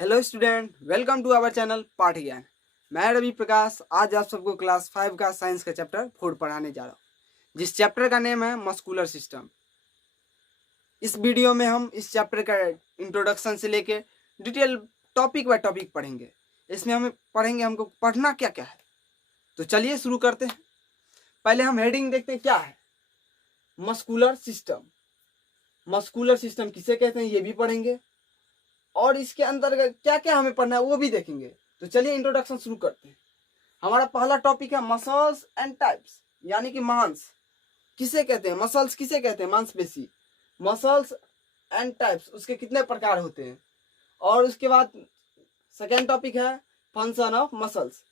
Hello student, welcome to our channel Paath Gyan. मैं रवि प्रकाश आज आप सबको क्लास 5 का साइंस का चैप्टर 4 पढ़ाने जा रहा हूँ, जिस चैप्टर का नेम है मस्कुलर सिस्टम। इस वीडियो में हम इस चैप्टर का इंट्रोडक्शन से लेके डिटेल टॉपिक बाय टॉपिक पढ़ेंगे। इसमें हम पढ़ेंगे हमको पढ़ना क्या क्या है। तो चलिए शुरू करते हैं। पहले हम हेडिंग देखते हैं क्या है मस्कुलर सिस्टम। मस्कुलर सिस्टम किसे कहते हैं ये भी पढ़ेंगे और इसके अंदर क्या क्या हमें पढ़ना है वो भी देखेंगे। तो चलिए इंट्रोडक्शन शुरू करते हैं। हमारा पहला टॉपिक है मसल्स एंड टाइप्स, यानी कि मांस किसे कहते हैं, मसल्स किसे कहते हैं, मांसपेशी। मसल्स एंड टाइप्स, उसके कितने प्रकार होते हैं। और उसके बाद सेकेंड टॉपिक है फंक्शन ऑफ मसल्स।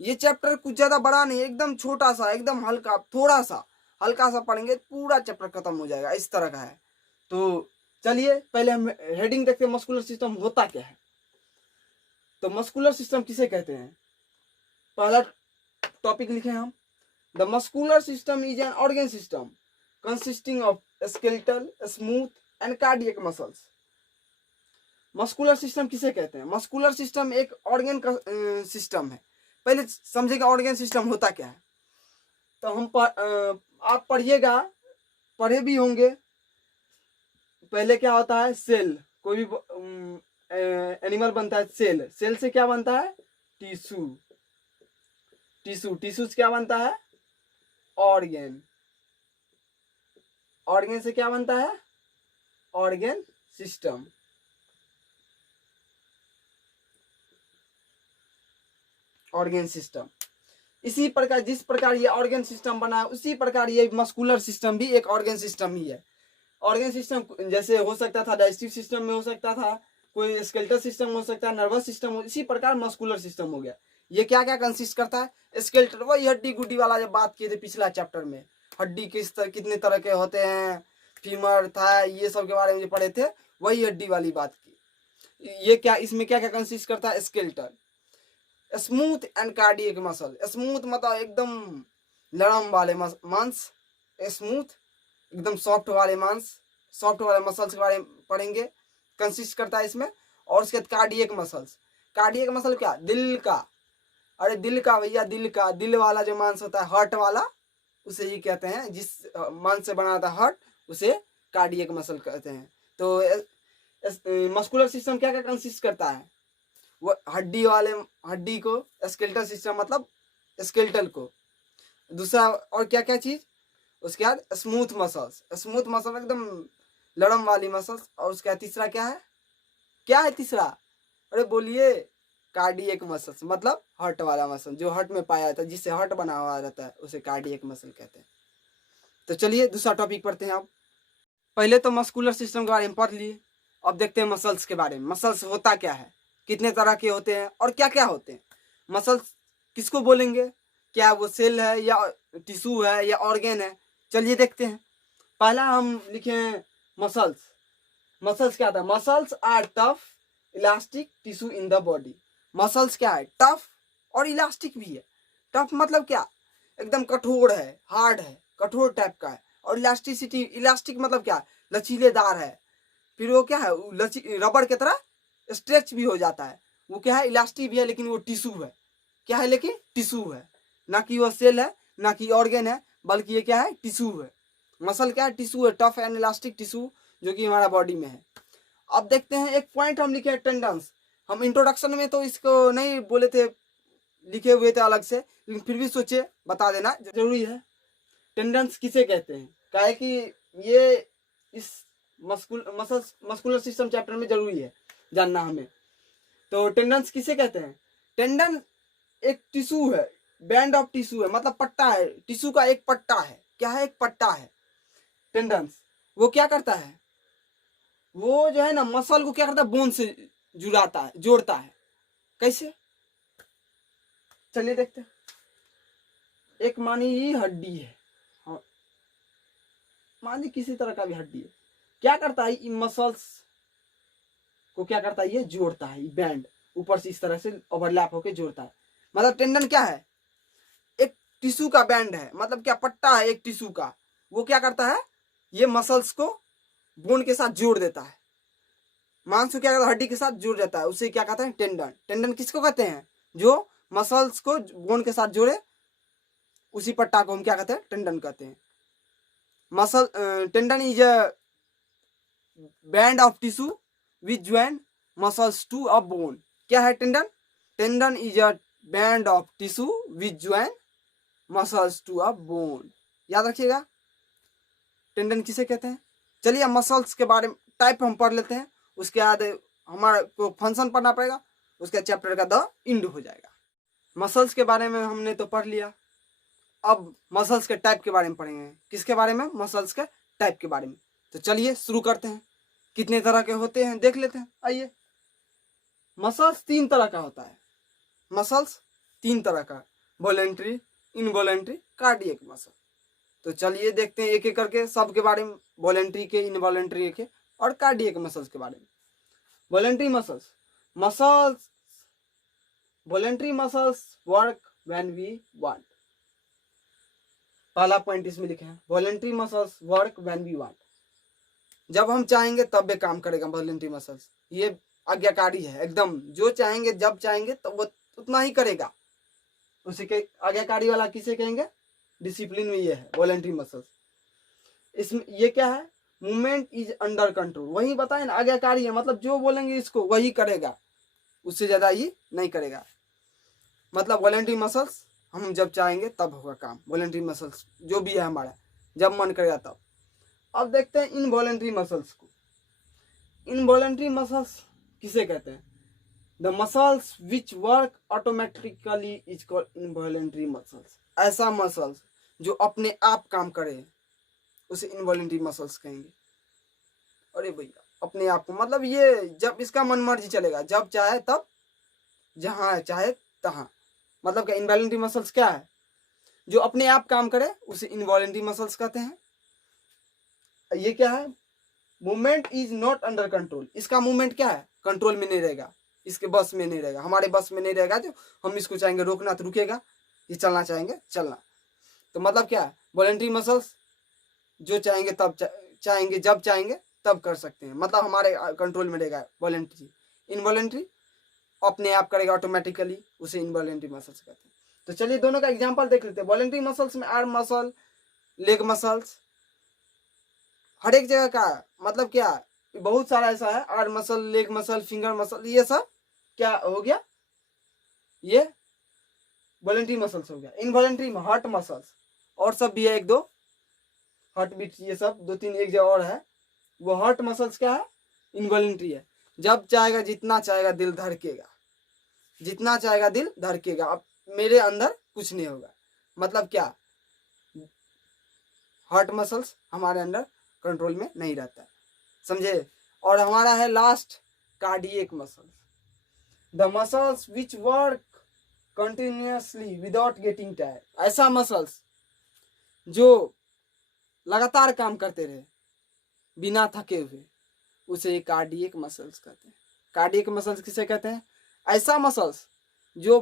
ये चैप्टर कुछ ज्यादा बड़ा नहीं, एकदम छोटा सा, एकदम हल्का, थोड़ा सा हल्का सा पढ़ेंगे, पूरा चैप्टर खत्म हो जाएगा, इस तरह का है। तो चलिए पहले हम हेडिंग देखते हैं मस्कुलर सिस्टम होता क्या है। तो मस्कुलर सिस्टम किसे कहते हैं, पहला टॉपिक लिखे हम। The muscular system is an organ system consisting of skeletal, smooth and cardiac muscles. Muscular system किसे कहते हैं, मस्कुलर सिस्टम एक ऑर्गन का सिस्टम है। पहले समझेगा ऑर्गन सिस्टम होता क्या है। तो आप पढ़िएगा, पढ़े भी होंगे। पहले क्या होता है, सेल, कोई भी एनिमल बनता है सेल, सेल से क्या बनता है, टिश्यू, टिश्यू से क्या बनता है, ऑर्गन, ऑर्गन से क्या बनता है, ऑर्गन सिस्टम। ऑर्गन सिस्टम इसी प्रकार, जिस प्रकार ये ऑर्गन सिस्टम बना है उसी प्रकार ये मस्कुलर सिस्टम भी एक ऑर्गन सिस्टम ही है। ऑर्गन सिस्टम जैसे हो सकता था डाइजेस्टिव सिस्टम में, हो सकता था कोई स्केलेटल सिस्टम हो सकता है, नर्वस सिस्टम हो, इसी प्रकार मस्कुलर सिस्टम हो गया। ये क्या क्या कंसिस्ट करता है, स्केलेटल, वही हड्डी गुड्डी वाला जो बात किए थे पिछला चैप्टर में, हड्डी कितने तरह के होते हैं, फीमर था, ये सब के बारे में जो पढ़े थे, वही हड्डी वाली बात की। ये क्या, इसमें क्या क्या कंसिस्ट करता है, skeletal, smooth and cardiac muscle. Smooth मतलब एकदम नरम वाले मांस, स्मूथ एकदम सॉफ्ट वाले मांस, सॉफ्ट वाले मसल्स के बारे में पढ़ेंगे, कंसिस्ट करता है इसमें। और उसके बाद कार्डियक मसल्स। कार्डियक मसल क्या, दिल का, अरे दिल का भैया, दिल का, दिल वाला जो मांस होता है, हार्ट वाला, उसे ही कहते हैं, जिस मांस से बना होता है हार्ट, उसे कार्डियक मसल कहते हैं। तो मस्कुलर सिस्टम क्या क्या कंसिस्ट करता है, वो हड्डी वाले, हड्डी को, स्केलेटल सिस्टम मतलब स्केलेटल को, दूसरा और क्या क्या चीज, उसके बाद स्मूथ मसल्स, स्मूथ मसल एकदम लड़म वाली मसल्स। और उसके बाद तीसरा क्या है तीसरा, अरे बोलिए, कार्डियक मसल्स मतलब हार्ट वाला मसल, जो हार्ट में पाया जाता है, जिससे हार्ट बना हुआ रहता है, उसे कार्डियक मसल कहते हैं। तो चलिए दूसरा टॉपिक पढ़ते हैं आप। पहले तो मस्कुलर सिस्टम के बारे में पढ़ लिए, अब देखते हैं मसल्स के बारे में। मसल्स होता क्या है, कितने तरह के होते हैं और क्या क्या होते हैं। मसल्स किसको बोलेंगे, क्या वो सेल है या टिश्यू है या ऑर्गन है, चलिए देखते हैं। पहला हम लिखे मसल्स। मसल्स क्या था, muscles are tough elastic tissue in the body. Muscles क्या है, टफ और इलास्टिक भी है। टफ मतलब क्या, एकदम कठोर है, हार्ड है, कठोर टाइप का है। और इलास्टिसिटी, इलास्टिक मतलब क्या, लचीलेदार है। फिर वो क्या है, रबड़ की तरह स्ट्रेच भी हो जाता है। वो क्या है, इलास्टिक भी है, लेकिन वो टिश्यू है। क्या है, लेकिन टिश्यू है, ना कि वो सेल है, ना कि ऑर्गन है, बल्कि ये क्या है, टिश्यू है। मसल क्या है, टिश्यू है, टफ एंड इलास्टिक टिश्यू, जो कि हमारा बॉडी में है। अब देखते हैं, एक पॉइंट हम लिखे टेंडेंस। हम इंट्रोडक्शन में तो इसको नहीं बोले थे, लिखे हुए थे अलग से, लेकिन फिर भी सोचे बता देना जरूरी है। टेंडेंस किसे कहते हैं, क्या है कि ये इस मस्कुलर सिस्टम चैप्टर में जरूरी है जानना हमें। तो टेंडेंस किसे कहते हैं, टेंडन एक टिश्यू है, बैंड ऑफ टिश्यू है, मतलब पट्टा है, टिश्यू का एक पट्टा है। क्या है, एक पट्टा है टेंडेंस। वो क्या करता है, वो जो है ना मसल को क्या करता है, बोन से जुड़ाता है, जोड़ता है। कैसे, चलिए देखते हैं। एक मानी ये हड्डी है, हाँ, मानी किसी तरह का भी हड्डी है, क्या करता है, मसल्स को क्या करता है, ये जोड़ता है, बैंड ऊपर से इस तरह से ओवरलैप होकर जोड़ता है। मतलब टेंडन क्या है, एक टिश्यू का बैंड है, मतलब क्या, पट्टा है एक टिश्यू का। वो क्या करता है, ये मसल्स को बोन के साथ जोड़ देता है। मांस क्या करता है, हड्डी के साथ जुड़ जाता है, उसे क्या कहते हैं, टेंडन। टेंडन किसको कहते हैं, जो मसल्स को बोन के साथ जोड़े, उसी पट्टा को हम क्या कहते हैं, टेंडन कहते हैं। Muscle tendon is a band of tissue which join muscles to a bone. क्या है tendon, tendon is a band of tissue which join muscles to a bone. याद रखिएगा टेंडन किसे कहते हैं। चलिए मसल्स के बारे में टाइप हम पढ़ लेते हैं, उसके बाद हमारा को फंक्शन पढ़ना पड़ेगा, उसके चैप्टर का द इंड हो जाएगा। मसल्स के बारे में हमने तो पढ़ लिया, अब मसल्स के टाइप के बारे में पढ़ेंगे। किसके बारे में, मसल्स के टाइप के बारे में। तो चलिए शुरू करते हैं, कितने तरह के होते हैं देख लेते हैं। आइए, मसल्स 3 तरह का होता है, मसल्स 3 तरह का, वॉलेंट्री, इनवॉलेंट्री, कार्डियक मसल। तो चलिए देखते हैं एक एक करके सब के बारे में, वॉलेंट्री के, इनवॉलेंट्री के और कार्डियक मसल्स के बारे में। Voluntary muscles, muscles voluntary muscles work when we want. पहला पॉइंट इसमें लिखे हैं, voluntary muscles work when we want. जब हम चाहेंगे तब वे काम करेगा वॉलेंट्री मसल्स, ये आज्ञाकारी है एकदम, जो चाहेंगे जब चाहेंगे तब वो उतना ही करेगा। उसी के आज्ञाकारी वाला किसे कहेंगे, डिसिप्लिन में ये है वॉलेंट्री मसल्स। इसमें ये क्या है, मूवमेंट इज अंडर कंट्रोल, वही बताए ना, आज्ञाकारी है, मतलब जो बोलेंगे इसको वही करेगा, उससे ज्यादा ये नहीं करेगा। मतलब वॉलेंट्री मसल्स हम जब चाहेंगे तब होगा काम, वॉलेंट्री मसल्स जो भी है हमारा, जब मन करेगा तब। अब देखते हैं इनवॉलेंट्री मसल्स को। इनवॉलेंट्री मसल्स किसे कहते हैं, the muscles which work automatically is called involuntary muscles. ऐसा मसल्स जो अपने आप काम करे उसे इनवॉलेंट्री मसल्स कहेंगे। अरे भैया अपने आप को, मतलब ये जब इसका मन मर्जी चलेगा, जब चाहे तब, जहां चाहे तहां। मतलब क्या, इनवॉलेंट्री मसल्स क्या है, जो अपने आप काम करे उसे इनवॉलेंट्री मसल्स कहते हैं। ये क्या है, movement is not under control, इसका मूवमेंट क्या है, कंट्रोल में नहीं रहेगा, इसके बस में नहीं रहेगा, हमारे बस में नहीं रहेगा, जो हम इसको चाहेंगे रोकना तो रुकेगा, ये चलना चाहेंगे चलना। तो मतलब क्या है, वॉलेंट्री मसल्स जो चाहेंगे तब चाहेंगे जब चाहेंगे तब कर सकते हैं, मतलब हमारे कंट्रोल में रहेगा वॉलेंट्री। इनवॉलेंट्री अपने आप करेगा ऑटोमेटिकली, उसे इनवॉलेंट्री मसल्स कहते हैं। तो चलिए दोनों का एग्जांपल देख लेते हैं। वॉलेंट्री मसल्स में आर्म मसल, लेग मसल्स, हर एक जगह का, मतलब क्या, बहुत सारा ऐसा है, arm muscle, leg muscle, finger muscle, ये सब क्या हो गया, ये वॉलेंट्री मसल्स हो गया। इनवॉलेंट्री में हार्ट मसल्स और सब भी है, एक दो हार्ट बीट, ये सब 2-3 एक जगह और है, वो हार्ट मसल्स क्या है, इनवॉलेंट्री है। जब चाहेगा जितना चाहेगा दिल धड़केगा, जितना चाहेगा दिल धड़केगा, अब मेरे अंदर कुछ नहीं होगा। मतलब क्या, हार्ट मसल्स हमारे अंदर कंट्रोल में नहीं रहता है, समझे। और हमारा है last cardiac muscles, the muscles which work continuously without getting tired. ऐसा मसल्स जो लगातार काम करते रहे बिना थके हुए, उसे कार्डियक मसल्स कहते हैं। कार्डियक मसल्स किसे कहते हैं, ऐसा मसल्स जो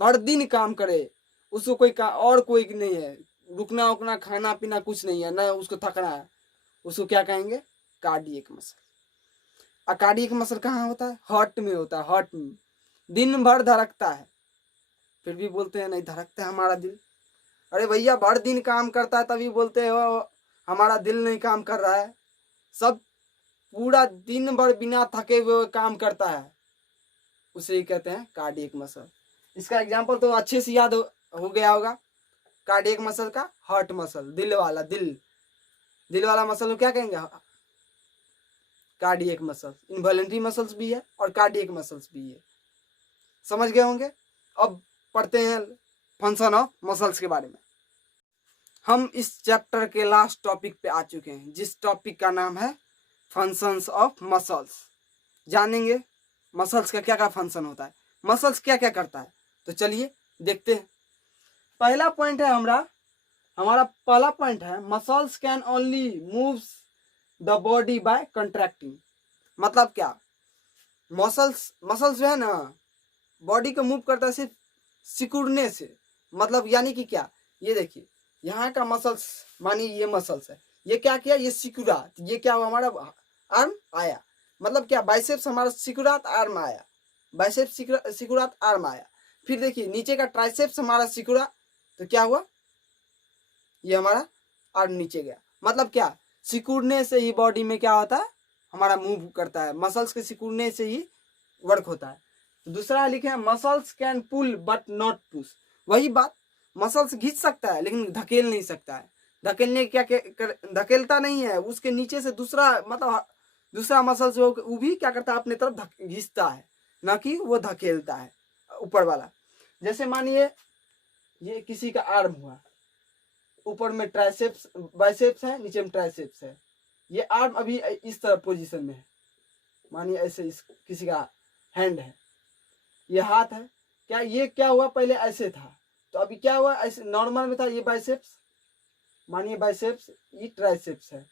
भर दिन काम करे, उसको कोई और कोई नहीं है, रुकना उकना खाना पीना कुछ नहीं है, ना उसको थकना है, उसको क्या कहेंगे, कार्डियक मसल। कार्डियक मसल कहाँ होता है, हार्ट में होता है, हार्ट में दिन भर धड़कता है, फिर भी बोलते हैं नहीं धड़कता है हमारा दिल। अरे भैया भर दिन काम करता है तभी बोलते हो हमारा दिल नहीं काम कर रहा है, सब पूरा दिन भर बिना थके हुए काम करता है, उसे ही कहते हैं कार्डियक मसल। इसका एग्जांपल तो अच्छे से याद हो गया होगा, कार्डियक मसल का हार्ट मसल, दिल वाला, दिल वाला मसल को क्या कहेंगे, कार्डियक मसल। इनवॉलेंट्री मसल्स भी है और कार्डियक मसल्स भी है, समझ गए होंगे। अब पढ़ते हैं फंक्शन ऑफ मसल्स के बारे में। हम इस चैप्टर के लास्ट टॉपिक पे आ चुके हैं, जिस टॉपिक का नाम है फंक्शंस ऑफ मसल्स। जानेंगे मसल्स का क्या क्या फंक्शन होता है, मसल्स क्या क्या करता है। तो चलिए देखते हैं। पहला पॉइंट है हमारा पहला पॉइंट है, muscles can only moves the body by contracting. मतलब क्या, मसल्स जो है ना बॉडी को मूव करता है सिर्फ सिकुड़ने से। मतलब यानी कि क्या, ये देखिए यहाँ का मसल्स, मानिए ये मसल्स है, ये क्या किया, ये सिकुड़ा, ये क्या हुआ, हमारा आर्म आया, मतलब क्या, बाइसेप्स हमारा सिकुड़ात आर्म आया, बाइसेप्स सिकुड़ात आर्म आया। फिर देखिए नीचे का ट्राइसेप्स हमारा सिकुड़ा, तो क्या हुआ, ये हमारा आर्म नीचे गया। मतलब क्या, सिकुड़ने से ही बॉडी में क्या होता है, हमारा मूव करता है, मसल्स के सिकुड़ने से ही वर्क होता है। तो दूसरा लिखे हैं muscles can pull but not push. वही बात, मसल्स खींच सकता है लेकिन धकेल नहीं सकता है। धकेलने क्या धकेलता नहीं है, उसके नीचे से दूसरा मतलब दूसरा मसल जो वो भी क्या करता है, अपने तरफ घिसता है, ना कि वो धकेलता है ऊपर वाला। जैसे मानिए ये किसी का आर्म हुआ, ऊपर में ट्राइसेप्स बाइसेप्स है, नीचे में ट्राइसेप्स है, ये आर्म अभी इस तरह पोजीशन में है, मानिए ऐसे इस किसी का हैंड है, ये हाथ है, क्या ये क्या हुआ, पहले ऐसे था तो अभी क्या हुआ, ऐसे नॉर्मल में था, ये बाइसेप्स, मानिए बाइसेप्स, ये ट्राइसेप्स है,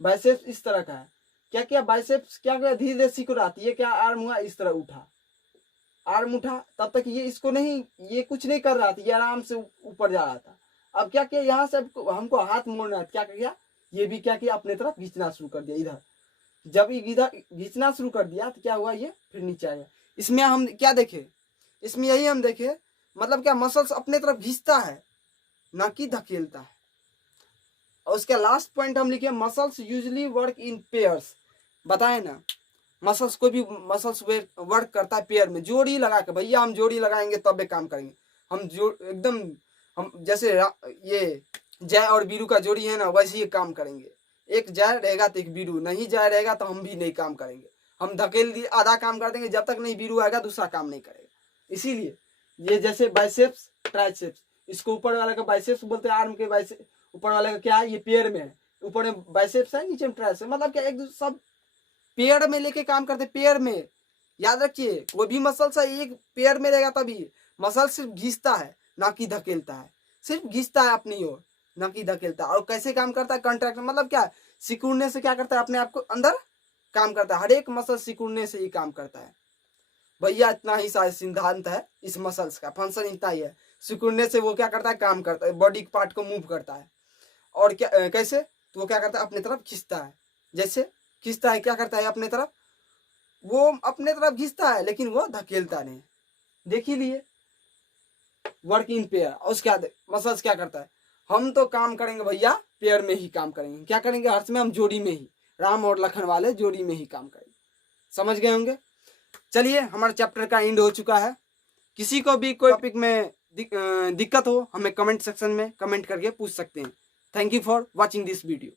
बाइसेप्स इस तरह का है, क्या क्या बाइसेप्स क्या क्या धीरे धीरे सिकुड़ाती, ये क्या आर्म हुआ, इस तरह उठा, आर्म उठा, तब तक ये इसको नहीं, ये कुछ नहीं कर रहा था, ये आराम से ऊपर जा रहा था। अब क्या किया, यहाँ से हमको हाथ मोड़ना है, क्या किया, ये भी क्या किया, अपने तरफ खींचना शुरू कर दिया इधर। जब इधर खींचना शुरू कर दिया तो क्या हुआ, ये फिर नीचे आ गया। इसमें हम क्या देखे, इसमें यही हम देखे, मतलब क्या, मसल्स अपने तरफ खींचता है ना कि धकेलता है। और उसका लास्ट पॉइंट हम लिखे, muscles usually work in pairs. बताए ना, मसल्स कोई भी मसल्स वर्क करता है पेयर में, जोड़ी लगा के, भैया हम जोड़ी लगाएंगे तब भी काम करेंगे, हम जो एकदम हम जैसे ये जय और बीरू का जोड़ी है ना, वैसे ही काम करेंगे। एक जय रहेगा तो एक बीरू, नहीं जय रहेगा तो हम भी नहीं काम करेंगे, हम धकेल दिए आधा काम कर देंगे, जब तक नहीं बीरू आएगा दूसरा काम नहीं करेगा। इसीलिए ये जैसे बाइसेप्स ट्राइसेप्स, इसको ऊपर वाला का बाइसेप्स बोलते हैं, आर्म के बाइसेप्स, ऊपर वाले का क्या है, ये पेयर में है, ऊपर में बाइसेप्स है, नीचे में ट्राइसेप्स, मतलब क्या, एक सब पेयर में लेके काम करते, पेयर में। याद रखिए कोई भी मसल्स है एक पेयर में रहेगा तभी। मसल सिर्फ घिसता है ना कि धकेलता है, सिर्फ घिसता है अपनी ओर ना कि धकेलता है। और कैसे काम करता है, कॉन्ट्रैक्ट, मतलब क्या, सिकुड़ने से क्या करता है, अपने आप को अंदर काम करता है, हर एक मसल सिकुड़ने से ही काम करता है। भैया इतना ही सारा सिद्धांत है इस मसल्स का, फंक्शन इतना ही है, सिकुड़ने से वो क्या करता है, काम करता है, बॉडी पार्ट को मूव करता है। और क्या कैसे, तो वो क्या करता है, अपने तरफ खींचता है, जैसे खींचता है, क्या करता है अपने तरफ, वो अपने तरफ खींचता है लेकिन वो धकेलता नहीं। देख ही लिए वर्क इन पेयर। और उसके बाद मसल्स क्या करता है, हम तो काम करेंगे भैया पेयर में ही काम करेंगे, क्या करेंगे, हर समय हम जोड़ी में ही, राम और लखन वाले जोड़ी में ही काम करेंगे। समझ गए होंगे। चलिए हमारे चैप्टर का एंड हो चुका है। किसी को भी कोई टॉपिक में दिक्कत हो, हमें कमेंट सेक्शन में कमेंट करके पूछ सकते हैं। Thank you for watching this video.